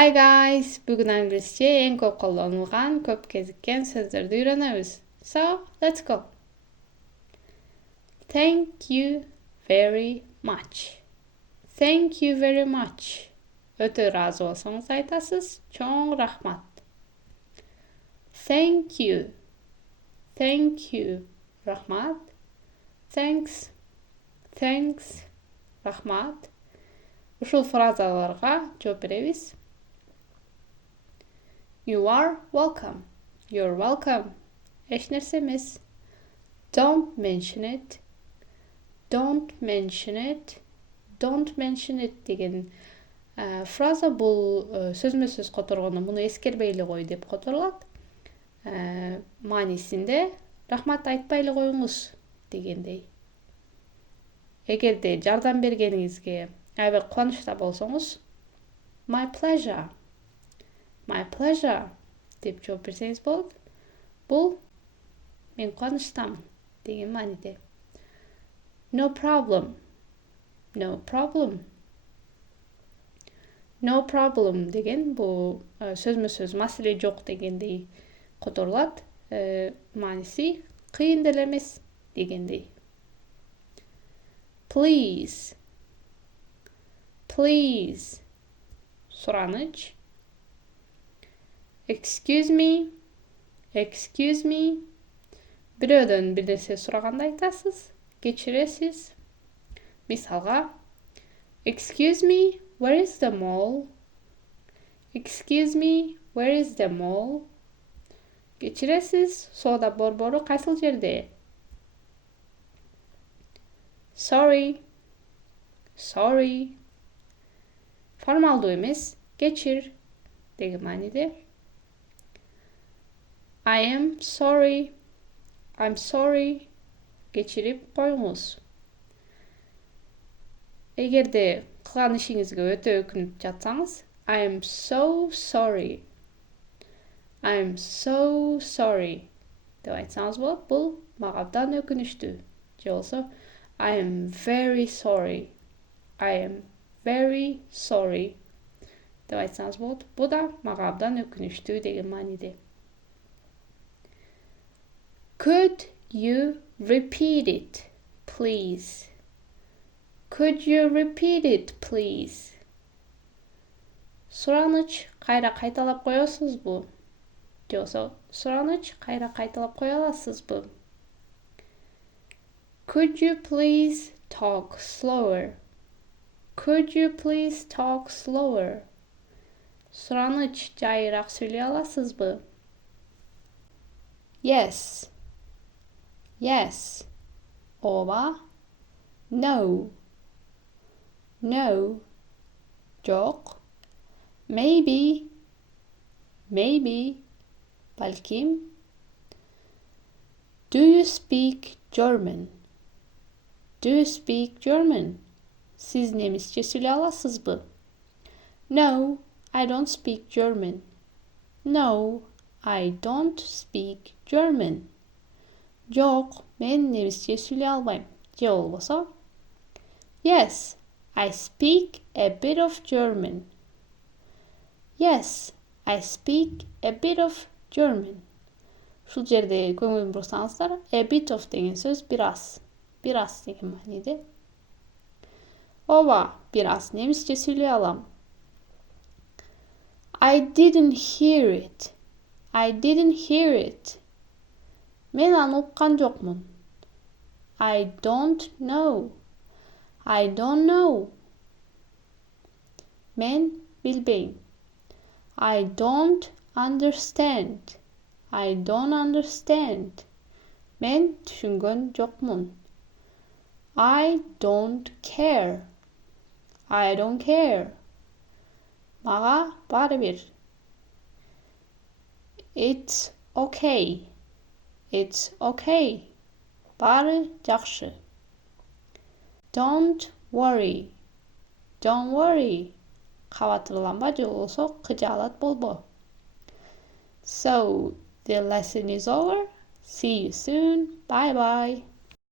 Hi guys! Бүгін англисче ең көп қолданылған, көп кезіккен сөздерді үйренеміз. So, let's go! Thank you very much. Thank you very much. Өте разы болсаңыз айтасыз, чоң рахмат. Thank you. Thank you. Рахмат. Thanks. Thanks. Рахмат. Ушул фразаларга жооп беребиз. You are welcome. You're welcome. Эч нерсе эмес. Don't mention it. Don't mention it. Don't mention it деген фраза бул сөзмө-сөз которгондо муну эскербей кой деп которулат. Маанисинде рахмат айтпай коюңуз дегендей. Эгерде жардам бергениңизге аябай кубанычта болсоңуз, my pleasure. My pleasure деп жооп берсеңиз болот. Бул мен кубанычтамын деген мааниде. No problem. No problem. No problem деген бул сөзмө-сөз маселе жок дегендей которулат. Мааниси кыйын деле эмес дегендей. Please. Please. Сураныч. Excuse me. Excuse me. Бирөөдөн бир нерсе сураганда айтасыз, кечиресиз. Мисалга, Excuse me, where is the mall? Excuse me, where is the mall? Кечиресиз, соода борбору кайсыл жерде? Sorry. Sorry. Формалдуу эмес, кечир деген мааниде. I am sorry. I'm sorry. Кечирип коюңуз. Эгерде кылган ишиңизге өтө өкүнүп жатсаңыз, I am so sorry. I'm so sorry. деп айтсаңыз болот. Бул мага абдан өкүнүчтүү. Же болсо I am very sorry. I am very sorry. деп айтсаңыз болот. Бу да мага абдан өкүнүчтүү деген мааниде. Could you repeat it, please? Could you repeat it, please? Сураныч кайра кайталап коесузбу? Же болсо сураныч кайра кайталап кое аласызбы? Could you please talk slower? Could you please talk slower? Сураныч жайыраак сүйлөй аласызбы? Yes. Yes. Ооба. No. No. Жок. Maybe. Maybe. Балким. Do you speak German? Do you speak German? Сиз немисче сүйлөй аласызбы? No, I don't speak German. No, I don't speak German. Жок, мен немисче сүйлөй албайм. Же болбосо? Yes, I speak a bit of German. Yes, I speak a bit of German. Шул жерде көңүл бурсаңыздар, a bit of деген сөз бир аз. Бир аз деген мааниде. Ооба, бир аз немисче сүйлөй алам. I didn't hear it. I didn't hear it. Мен аны уккан жокмун. I don't know. I don't know. Мен билбейм. I don't understand. I don't understand. Мен түшүнгөн жокмун. I don't care. I don't care. Мага баары бир. It's okay. It's okay. Баары жакшы. Don't worry. Don't worry. Кабатырланба же болсо кыжаалат болбо. So, the lesson is over. See you soon. Bye bye.